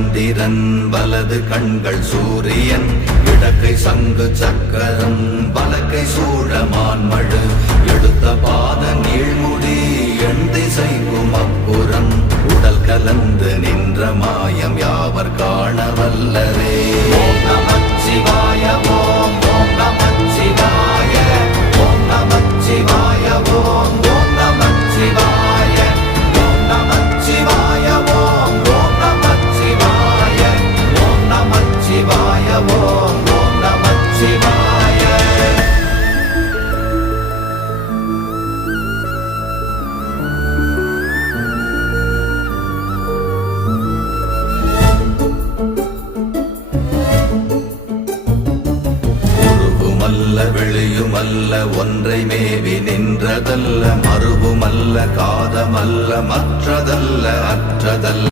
சந்திரன் வலது கண்கள் சூரியன் இடக்கை சங்கு சக்கரம் வலக்கை சூழமான்மழு எடுத்த பாத நீழ்முடி எண் திசைக்கும் அப்புறம் உடல் கலந்து நின்ற மாயம் யாவர் காண வல்லரே. ஓம் நமச்சிவாய ஓம் ஓம் நமச்சிவாய ஓம் நமச்சிவாய ஓம் ஓம் நமச்சிவாய ஓம் நமச்சிவாய ஓம் ஓம் நமச்சிவாய ஓம் நமச்சிவாய ஓம் ஓம் நமச்சிவாய. வெளியுமல்ல ஒன்றை மேவி நின்றதல்ல மறுவுமல்ல காதமல்ல மற்றதல்ல அற்றதல்ல